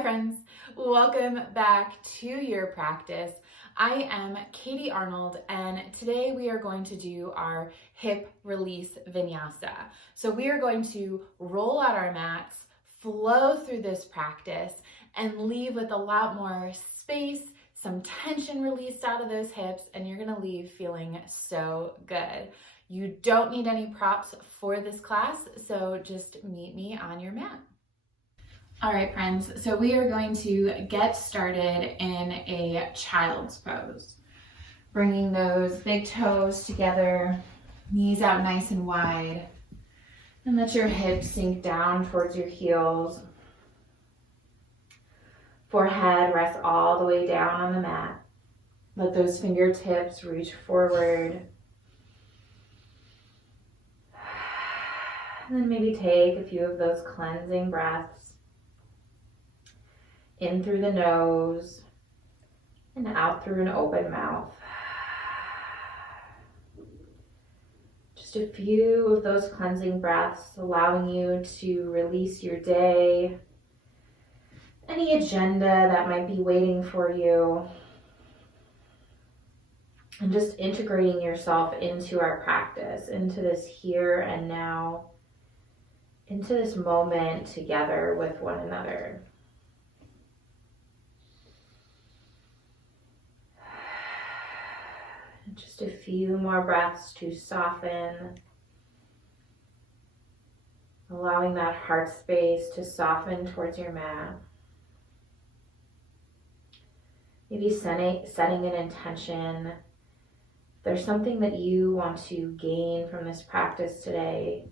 Hi friends, welcome back to your practice. I am Katie Arnold and today we are going to do our Hip Release Vinyasa. So we are going to roll out our mats, flow through this practice, and leave with a lot more space, some tension released out of those hips, and you're gonna leave feeling so good. You don't need any props for this class, so just meet me on your mat. All right, friends, so we are going to get started in a child's pose. Bringing those big toes together, knees out nice and wide, and let your hips sink down towards your heels. Forehead rests all the way down on the mat. Let those fingertips reach forward. And then maybe take a few of those cleansing breaths. In through the nose and out through an open mouth. Just a few of those cleansing breaths, allowing you to release your day, any agenda that might be waiting for you, and just integrating yourself into our practice, into this here and now, into this moment together with one another. Just a few more breaths to soften, allowing that heart space to soften towards your mat. Maybe setting an intention. If there's something that you want to gain from this practice today,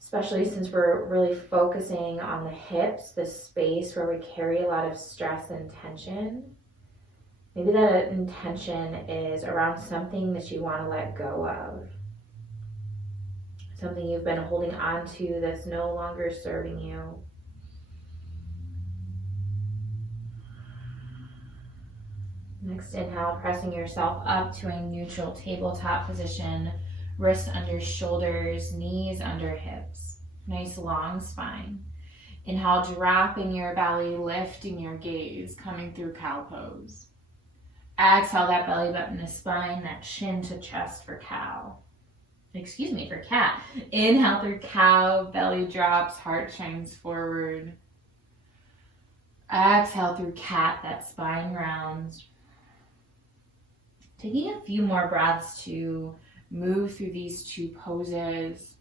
especially since we're really focusing on the hips, this space where we carry a lot of stress and tension. Maybe that intention is around something that you want to let go of. Something you've been holding on to that's no longer serving you. Next inhale, pressing yourself up to a neutral tabletop position. Wrists under shoulders, knees under hips. Nice long spine. Inhale, dropping your belly, lifting your gaze, coming through cow pose. Exhale, that belly button to spine, that chin to chest for cow. For cat. Inhale through cow, belly drops, heart shines forward. Exhale through cat, that spine rounds. Taking a few more breaths to move through these two poses.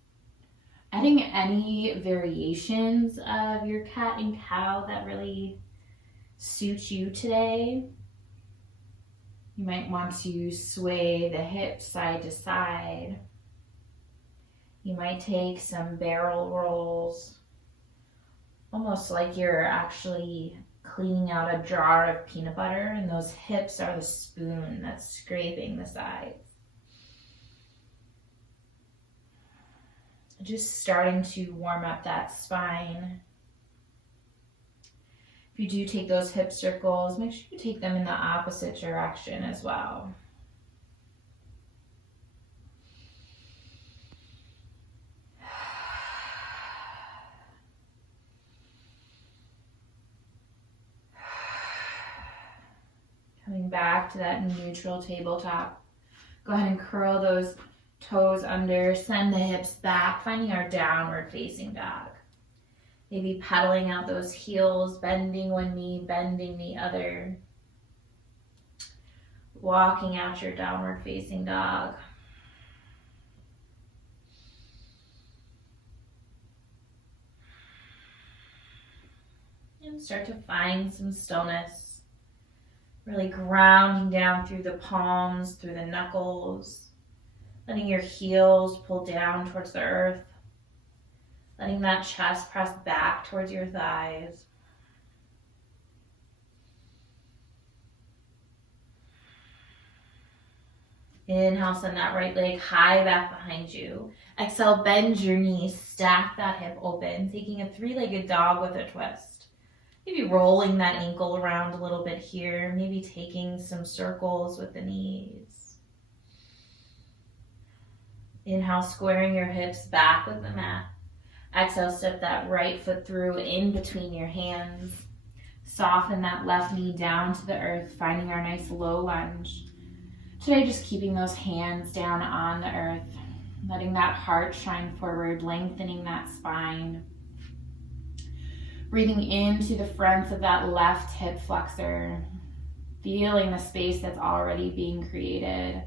Adding any variations of your cat and cow that really suit you today. You might want to sway the hips side to side. You might take some barrel rolls, almost like you're actually cleaning out a jar of peanut butter, and those hips are the spoon that's scraping the sides. Just starting to warm up that spine. If you do take those hip circles, make sure you take them in the opposite direction as well. Coming back to that neutral tabletop. Go ahead and curl those toes under, send the hips back, finding our downward facing dog. Maybe pedaling out those heels, bending one knee, bending the other. Walking out your downward facing dog. And start to find some stillness. Really grounding down through the palms, through the knuckles. Letting your heels pull down towards the earth. Letting that chest press back towards your thighs. Inhale, send that right leg high back behind you. Exhale, bend your knees, stack that hip open, taking a three-legged dog with a twist. Maybe rolling that ankle around a little bit here, maybe taking some circles with the knees. Inhale, squaring your hips back with the mat. Exhale, step that right foot through in between your hands. Soften that left knee down to the earth, finding our nice low lunge. Today, just keeping those hands down on the earth, letting that heart shine forward, lengthening that spine. Breathing into the front of that left hip flexor, feeling the space that's already being created.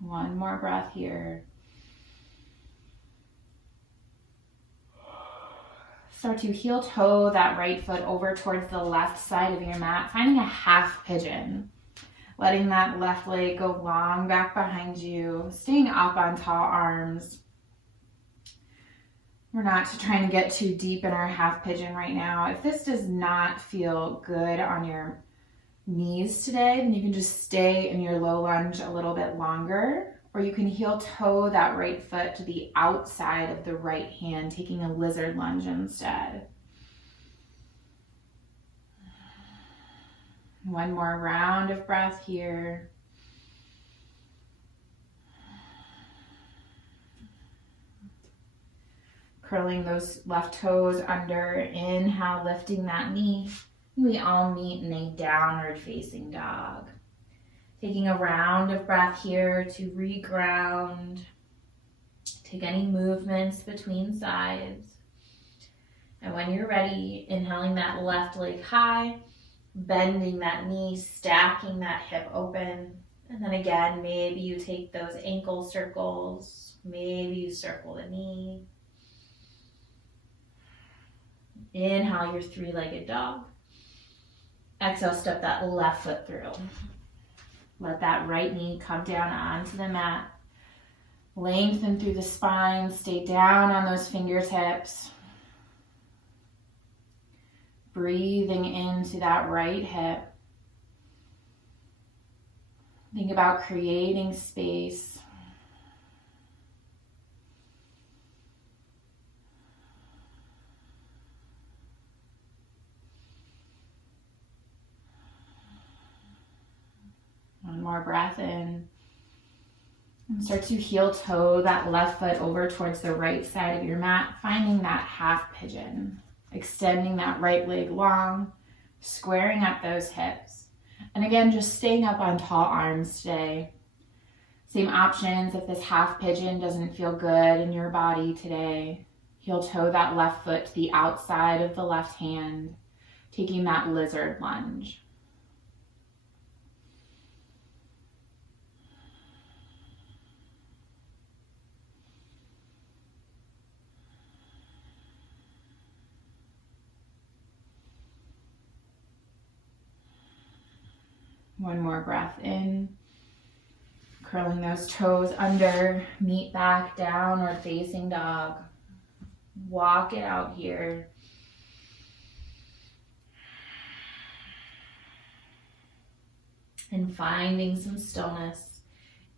One more breath here. Start to heel toe that right foot over towards the left side of your mat, finding a half pigeon. Letting that left leg go long back behind you, staying up on tall arms. We're not trying to get too deep in our half pigeon right now. If this does not feel good on your knees today, then you can just stay in your low lunge a little bit longer, or you can heel toe that right foot to the outside of the right hand, taking a lizard lunge instead. One more round of breath here. Curling those left toes under, inhale, lifting that knee. We all meet in a downward facing dog. Taking a round of breath here to reground. Take any movements between sides. And when you're ready, inhaling that left leg high, bending that knee, stacking that hip open. And then again, maybe you take those ankle circles. Maybe you circle the knee. Inhale your three-legged dog. Exhale, step that left foot through. Let that right knee come down onto the mat. Lengthen through the spine. Stay down on those fingertips. Breathing into that right hip. Think about creating space. One more breath in. And start to heel toe that left foot over towards the right side of your mat, finding that half pigeon. Extending that right leg long, squaring up those hips. And again, just staying up on tall arms today. Same options if this half pigeon doesn't feel good in your body today. Heel toe that left foot to the outside of the left hand, taking that lizard lunge. One more breath in, curling those toes under, meet back, downward facing dog. Walk it out here. And finding some stillness.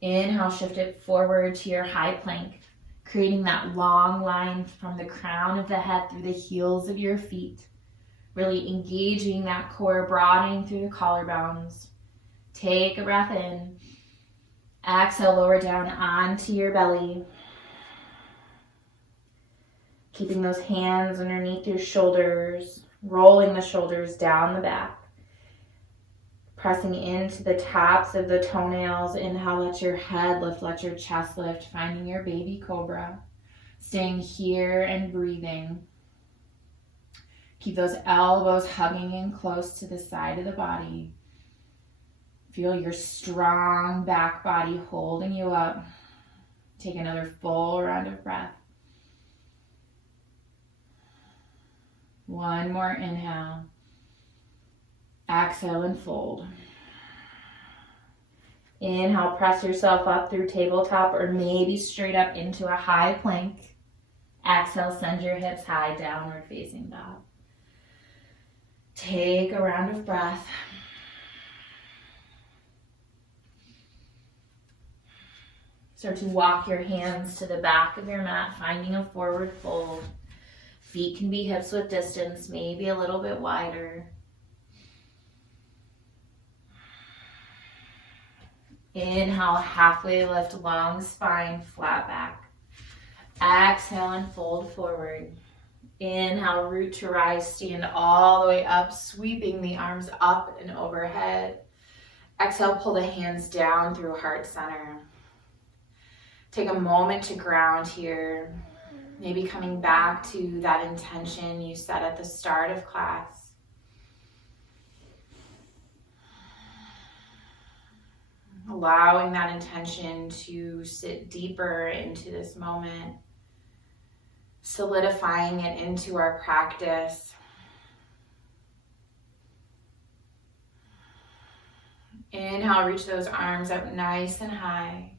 Inhale, shift it forward to your high plank, creating that long line from the crown of the head through the heels of your feet. Really engaging that core, broadening through the collarbones. Take a breath in. Exhale, lower down onto your belly. Keeping those hands underneath your shoulders, rolling the shoulders down the back. Pressing into the tops of the toenails. Inhale, let your head lift, let your chest lift, finding your baby cobra. Staying here and breathing. Keep those elbows hugging in close to the side of the body. Feel your strong back body holding you up. Take another full round of breath. One more inhale. Exhale and fold. Inhale, press yourself up through tabletop or maybe straight up into a high plank. Exhale, send your hips high, downward facing dog. Take a round of breath. Start to walk your hands to the back of your mat, finding a forward fold. Feet can be hips width distance, maybe a little bit wider. Inhale, halfway lift, long spine, flat back. Exhale and fold forward. Inhale, root to rise, stand all the way up, sweeping the arms up and overhead. Exhale, pull the hands down through heart center. Take a moment to ground here. Maybe coming back to that intention you set at the start of class. Allowing that intention to sit deeper into this moment. Solidifying it into our practice. Inhale, reach those arms up nice and high.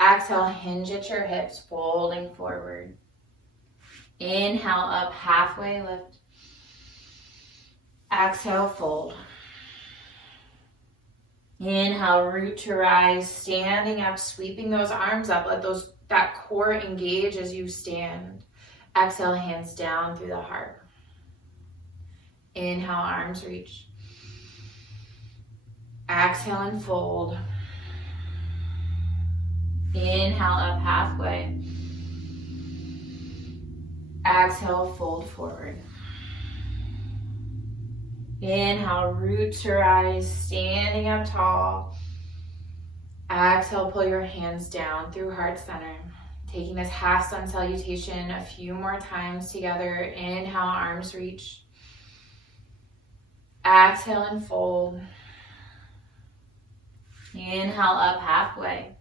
Exhale, hinge at your hips, folding forward. Inhale, up, halfway lift. Exhale, fold. Inhale, root to rise, standing up, sweeping those arms up. Let that core engage as you stand. Exhale, hands down through the heart. Inhale, arms reach. Exhale and fold. Inhale, up halfway. Exhale, fold forward. Inhale, root to rise, standing up tall. Exhale, pull your hands down through heart center. Taking this half sun salutation a few more times together. Inhale, arms reach. Exhale and fold. Inhale, up halfway.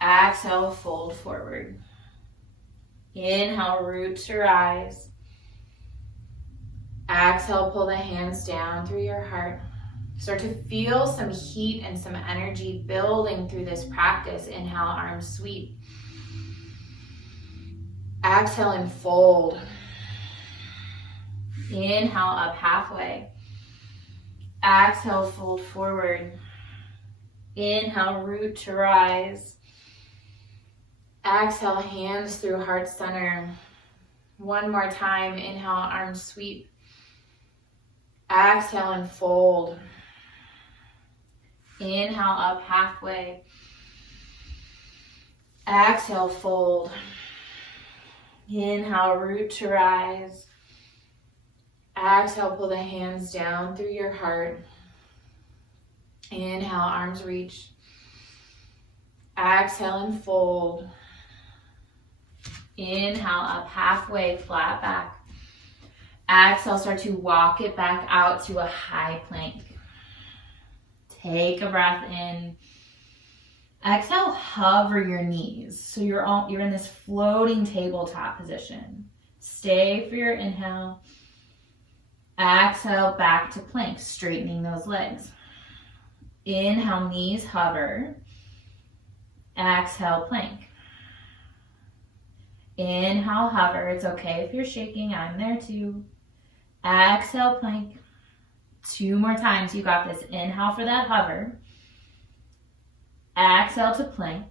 Exhale, fold forward. Inhale, root to rise. Exhale, pull the hands down through your heart. Start to feel some heat and some energy building through this practice. Inhale, arms sweep. Exhale and fold. Inhale, up halfway. Exhale, fold forward. Inhale, root to rise. Exhale, hands through heart center. One more time. Inhale, arms sweep. Exhale and fold. Inhale, up halfway. Exhale, fold. Inhale, root to rise. Exhale, pull the hands down through your heart. Inhale, arms reach. Exhale and fold. Inhale, up halfway, flat back. Exhale, start to walk it back out to a high plank. Take a breath in. Exhale, hover your knees. So you're in this floating tabletop position. Stay for your inhale. Exhale, back to plank, straightening those legs. Inhale, knees hover. Exhale, plank. Inhale, hover. It's okay if you're shaking. I'm there too. Exhale, plank. 2 more times. You got this. Inhale for that hover. Exhale to plank.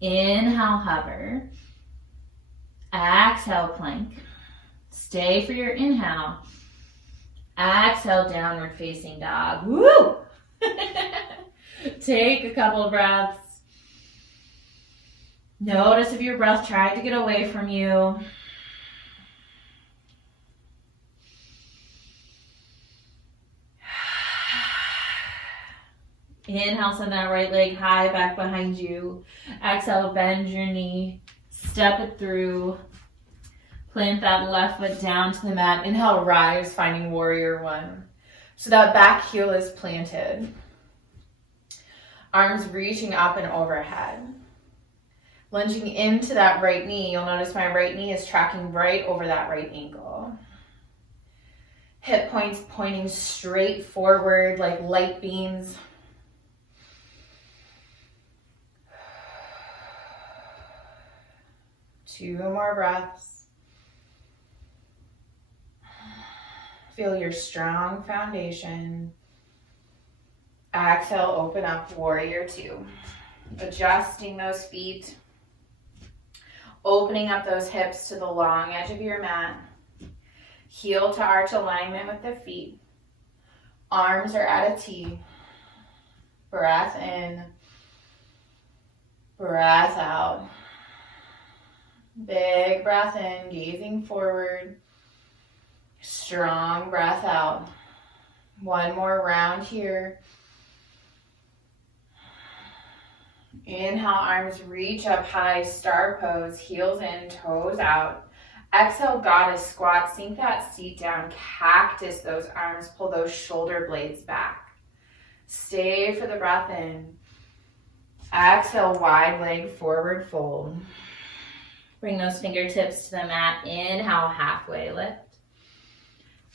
Inhale, hover. Exhale, plank. Stay for your inhale. Exhale, downward facing dog. Woo! Take a couple of breaths. Notice if your breath tried to get away from you. Inhale, send that right leg high back behind you. Exhale, bend your knee. Step it through. Plant that left foot down to the mat. Inhale, rise, finding warrior one. So that back heel is planted. Arms reaching up and overhead. Lunging into that right knee. You'll notice my right knee is tracking right over that right ankle. Hip points pointing straight forward like light beams. Two more breaths. Feel your strong foundation. Exhale, open up, warrior two. Adjusting those feet. Opening up those hips to the long edge of your mat. Heel to arch alignment with the feet. Arms are at a T. Breath in, breath out. Big breath in, gazing forward. Strong breath out. One more round here. Inhale, arms reach up high, star pose, heels in, toes out. Exhale, goddess squat, sink that seat down, cactus those arms, pull those shoulder blades back. Stay for the breath in. Exhale, wide leg forward fold. Bring those fingertips to the mat. Inhale, halfway lift.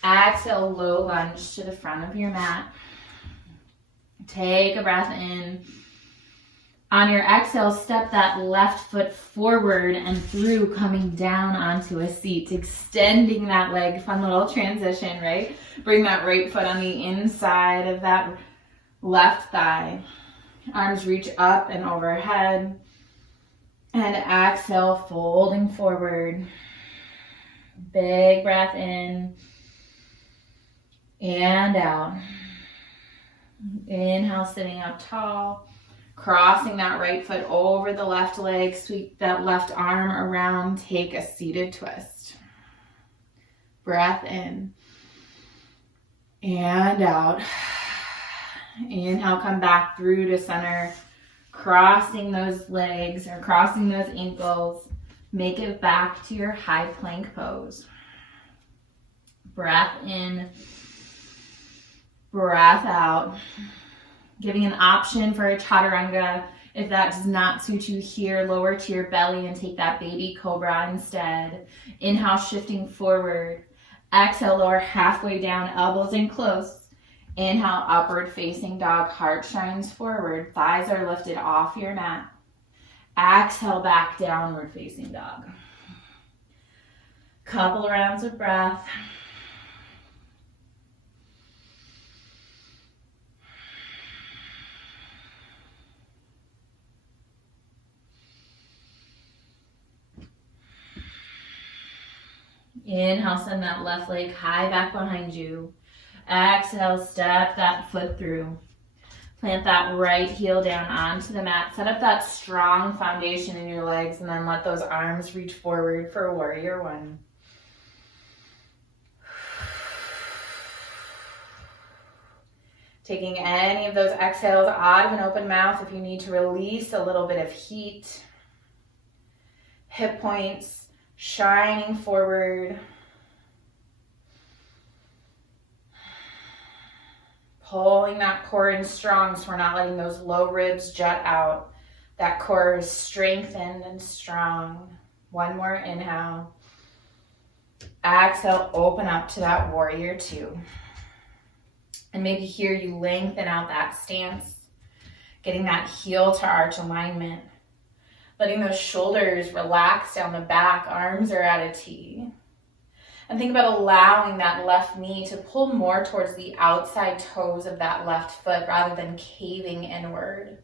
Exhale, low lunge to the front of your mat. Take a breath in. On your exhale, step that left foot forward and through, coming down onto a seat, extending that leg. Fun little transition, right? Bring that right foot on the inside of that left thigh. Arms reach up and overhead. And exhale, folding forward. Big breath in and out. Inhale, sitting up tall. Crossing that right foot over the left leg, sweep that left arm around, take a seated twist. Breath in and out. Inhale, come back through to center, crossing those legs or crossing those ankles. Make it back to your high plank pose. Breath in, breath out. Giving an option for a chaturanga. If that does not suit you here, lower to your belly and take that baby cobra instead. Inhale, shifting forward. Exhale, lower halfway down, elbows in close. Inhale, upward facing dog, heart shines forward. Thighs are lifted off your mat. Exhale, back downward facing dog. Couple rounds of breath. Inhale, send that left leg high back behind you. Exhale, step that foot through. Plant that right heel down onto the mat. Set up that strong foundation in your legs and then let those arms reach forward for warrior one. Taking any of those exhales out of an open mouth if you need to release a little bit of heat. Hip points shining forward. Pulling that core in strong so we're not letting those low ribs jut out. That core is strengthened and strong. One more inhale. Exhale, open up to that warrior two. And maybe here you lengthen out that stance, getting that heel to arch alignment. Letting those shoulders relax down the back, arms are at a T. And think about allowing that left knee to pull more towards the outside toes of that left foot rather than caving inward.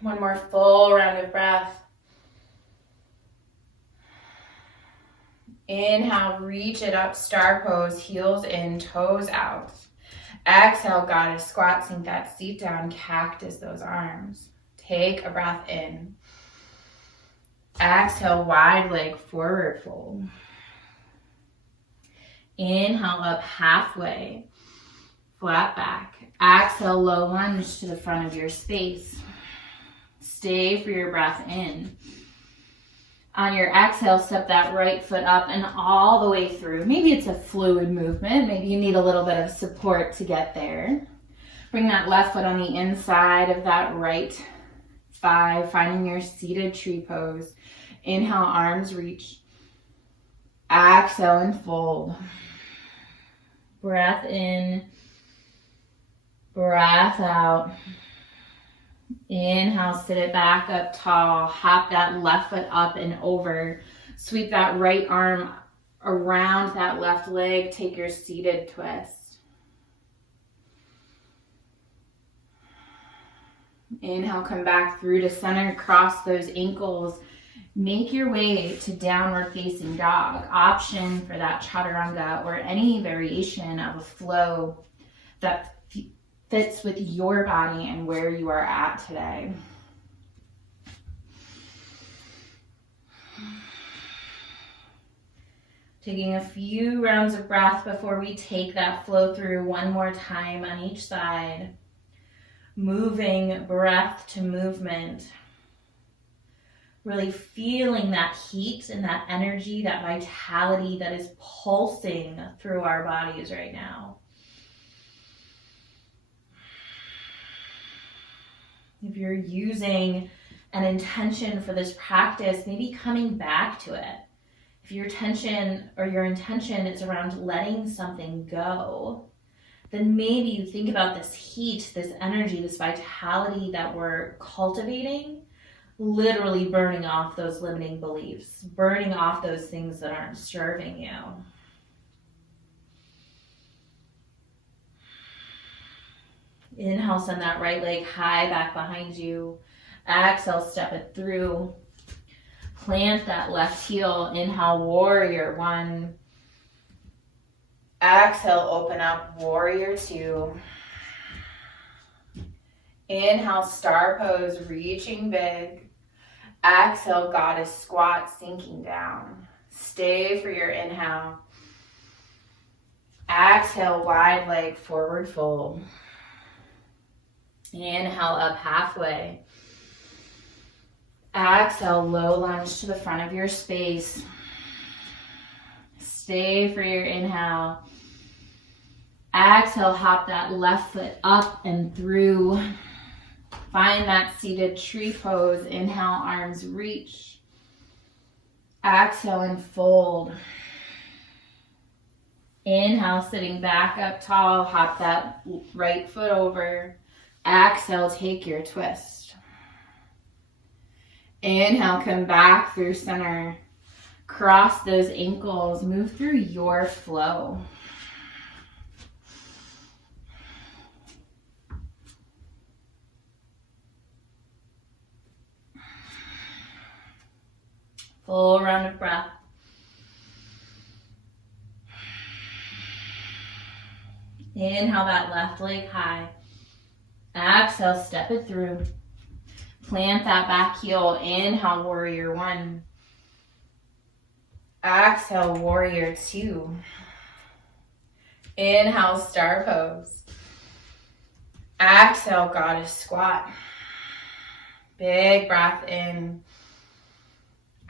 One more full round of breath. Inhale, reach it up, star pose, heels in, toes out. Exhale, goddess squat, sink that seat down, cactus those arms. Take a breath in. Exhale, wide leg forward fold. Inhale, up halfway, flat back. Exhale, low lunge to the front of your space. Stay for your breath in. On your exhale, step that right foot up and all the way through. Maybe it's a fluid movement. Maybe you need a little bit of support to get there. Bring that left foot on the inside of that right thigh, finding your seated tree pose. Inhale, arms reach. Exhale and fold. Breath in, breath out. Inhale, sit it back up tall. Hop that left foot up and over. Sweep that right arm around that left leg. Take your seated twist. Inhale, come back through to center. Cross those ankles. Make your way to downward facing dog. Option for that chaturanga or any variation of a flow that fits with your body and where you are at today. Taking a few rounds of breath before we take that flow through one more time on each side. Moving breath to movement. Really feeling that heat and that energy, that vitality that is pulsing through our bodies right now. If you're using an intention for this practice, maybe coming back to it. If your intention is around letting something go, then maybe you think about this heat, this energy, this vitality that we're cultivating, literally burning off those limiting beliefs, burning off those things that aren't serving you. Inhale, send that right leg high back behind you. Exhale, step it through. Plant that left heel. Inhale, warrior one. Exhale, open up, warrior two. Inhale, star pose, reaching big. Exhale, goddess squat, sinking down. Stay for your inhale. Exhale, wide leg, forward fold. Inhale, up halfway. Exhale, low lunge to the front of your space. Stay for your inhale. Exhale, hop that left foot up and through. Find that seated tree pose. Inhale, arms reach. Exhale and fold. Inhale, sitting back up tall. Hop that right foot over. Exhale, take your twist. Inhale, come back through center. Cross those ankles. Move through your flow. Full round of breath. Inhale that left leg high. Exhale, step it through. Plant that back heel. Inhale, warrior one. Exhale, warrior two. Inhale, star pose. Exhale, goddess squat. Big breath in.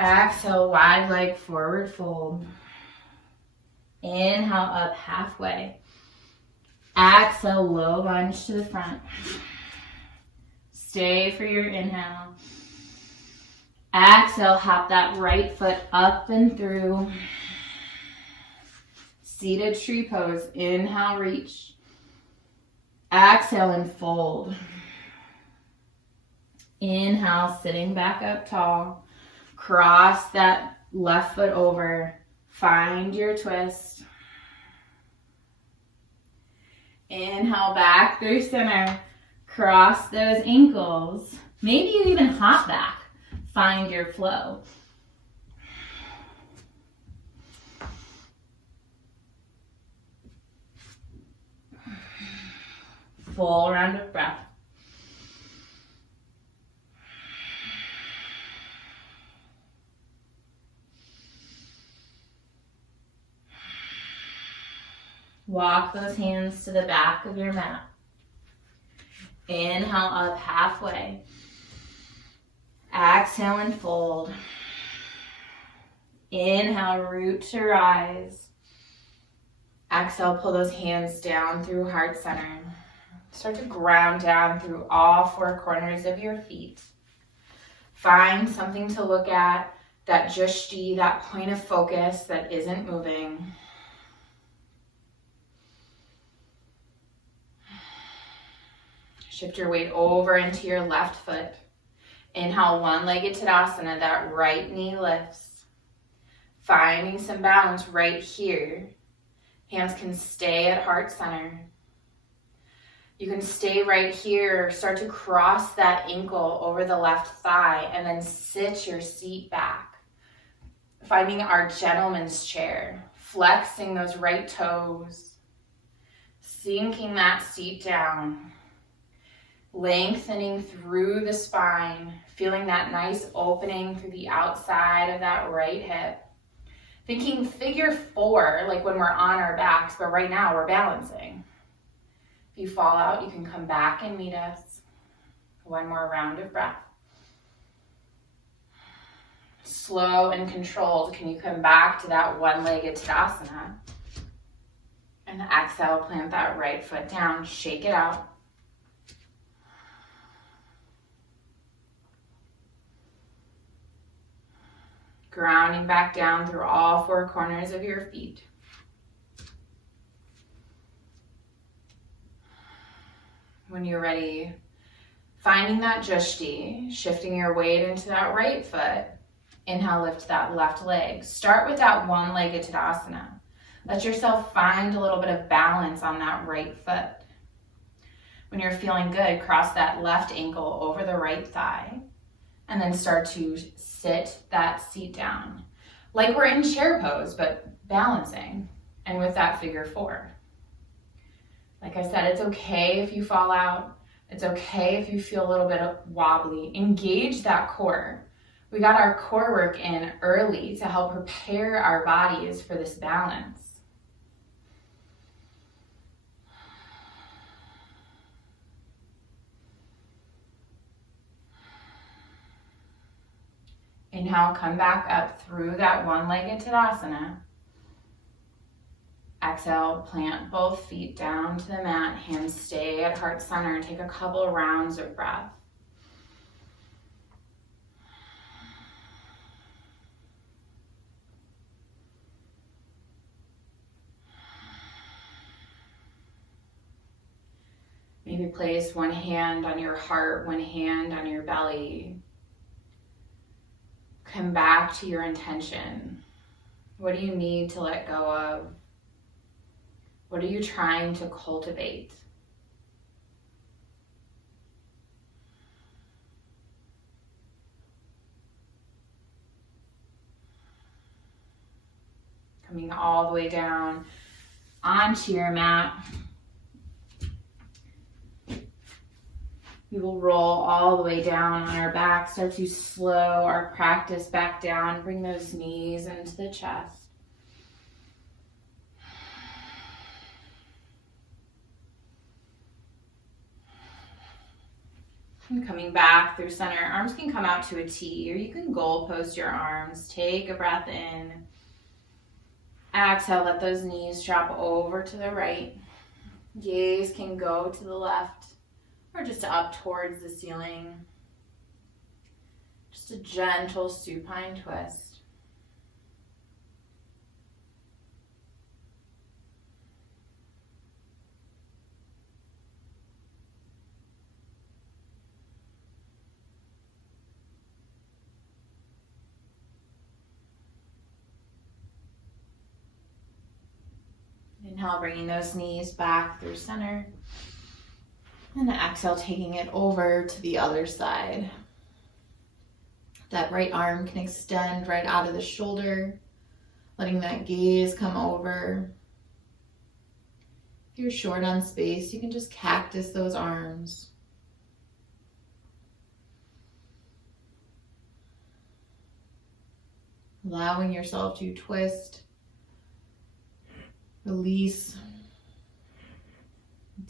Exhale, wide leg, forward fold. Inhale, up halfway. Exhale, low lunge to the front. Stay for your inhale. Exhale, hop that right foot up and through. Seated tree pose. Inhale, reach. Exhale and fold. Inhale, sitting back up tall. Cross that left foot over. Find your twist. Inhale, back through center. Cross those ankles. Maybe you even hop back. Find your flow. Full round of breath. Walk those hands to the back of your mat. Inhale up halfway. Exhale and fold. Inhale, root to rise. Exhale, pull those hands down through heart center. Start to ground down through all four corners of your feet. Find something to look at, that jushti, that point of focus that isn't moving. Shift your weight over into your left foot. Inhale, one-legged Tadasana, that right knee lifts. Finding some balance right here. Hands can stay at heart center. You can stay right here, start to cross that ankle over the left thigh, and then sit your seat back. Finding our gentleman's chair, flexing those right toes. Sinking that seat down. Lengthening through the spine. Feeling that nice opening through the outside of that right hip. Thinking figure 4, like when we're on our backs, but right now we're balancing. If you fall out, you can come back and meet us. One more round of breath. Slow and controlled, can you come back to that one-legged Tadasana? And exhale, plant that right foot down, shake it out. Grounding back down through all 4 corners of your feet. When you're ready, finding that Jushti, shifting your weight into that right foot. Inhale, lift that left leg. Start with that one-legged Tadasana. Let yourself find a little bit of balance on that right foot. When you're feeling good, cross that left ankle over the right thigh. And then start to sit that seat down. Like we're in chair pose, but balancing. And with that figure 4. Like I said, it's okay if you fall out. It's okay if you feel a little bit wobbly. Engage that core. We got our core work in early to help prepare our bodies for this balance. Inhale, come back up through that one-legged Tadasana. Exhale, plant both feet down to the mat. Hands stay at heart center. Take a couple rounds of breath. Maybe place one hand on your heart, one hand on your belly. Come back to your intention. What do you need to let go of? What are you trying to cultivate? Coming all the way down onto your mat. We will roll all the way down on our back. Start to slow our practice back down. Bring those knees into the chest. And coming back through center. Arms can come out to a T, or you can goal post your arms. Take a breath in. Exhale, let those knees drop over to the right. Gaze can go to the left. Or just up towards the ceiling. Just a gentle supine twist. Inhale, bringing those knees back through center. And exhale, taking it over to the other side. That right arm can extend right out of the shoulder, letting that gaze come over. If you're short on space, you can just cactus those arms. Allowing yourself to twist, release,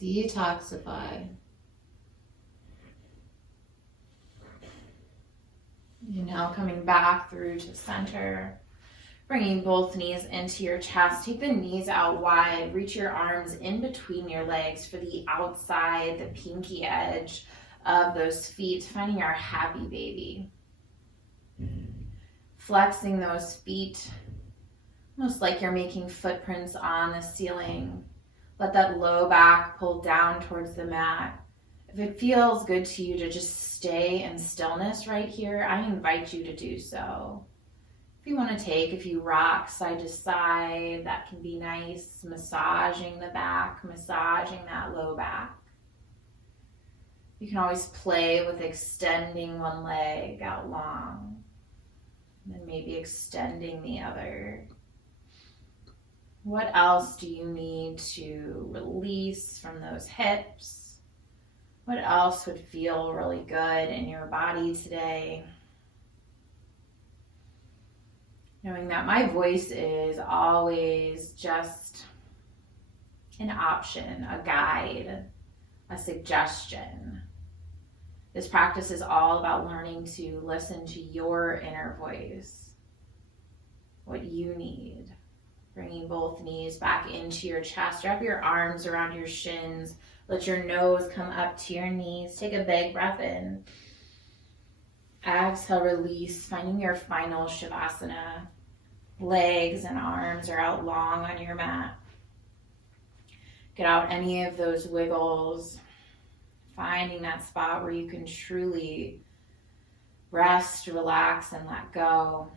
detoxify. You're now coming back through to center, bringing both knees into your chest. Take the knees out wide, reach your arms in between your legs for the outside, the pinky edge of those feet, finding our happy baby. Flexing those feet, almost like you're making footprints on the ceiling. Let that low back pull down towards the mat. If it feels good to you to just stay in stillness right here, I invite you to do so. If you want to take a few rocks side to side, that can be nice. Massaging the back, massaging that low back. You can always play with extending one leg out long, and then maybe extending the other. What else do you need to release from those hips. What else would feel really good in your body today? Knowing that my voice is always just an option, a guide, a suggestion. This practice is all about learning to listen to your inner voice, what you need. Bringing both knees back into your chest. Wrap your arms around your shins. Let your nose come up to your knees. Take a big breath in. Exhale, release, finding your final Shavasana. Legs and arms are out long on your mat. Get out any of those wiggles. Finding that spot where you can truly rest, relax, and let go.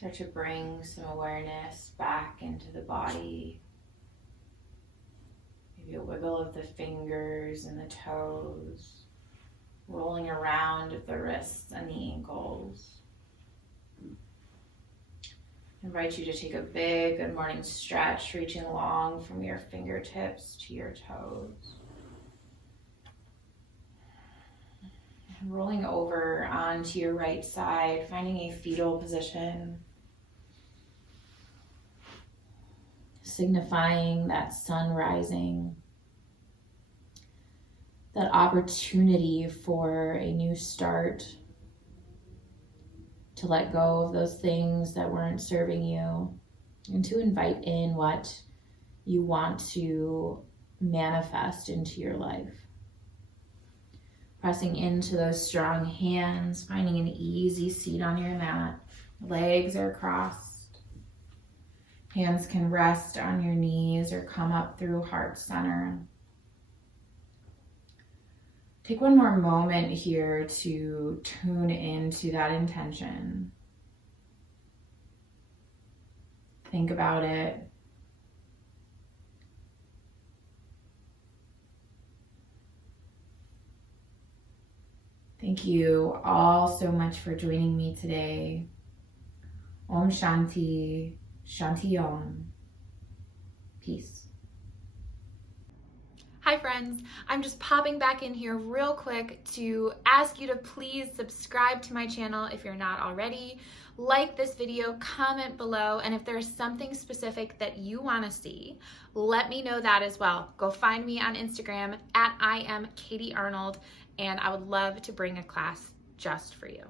Start to bring some awareness back into the body. Maybe a wiggle of the fingers and the toes, rolling around of the wrists and the ankles. I invite you to take a big good morning stretch, reaching long from your fingertips to your toes. And rolling over onto your right side, finding a fetal position. Signifying that sun rising, that opportunity for a new start, to let go of those things that weren't serving you, and to invite in what you want to manifest into your life. Pressing into those strong hands, finding an easy seat on your mat. Legs are crossed. Hands can rest on your knees or come up through heart center. Take one more moment here to tune into that intention. Think about it. Thank you all so much for joining me today. Om Shanti. Shanti Om. Peace. Hi friends, I'm just popping back in here real quick to ask you to please subscribe to my channel if you're not already. Like this video, comment below, and if there's something specific that you want to see, let me know that as well. Go find me on Instagram at I am Katie Arnold, and I would love to bring a class just for you.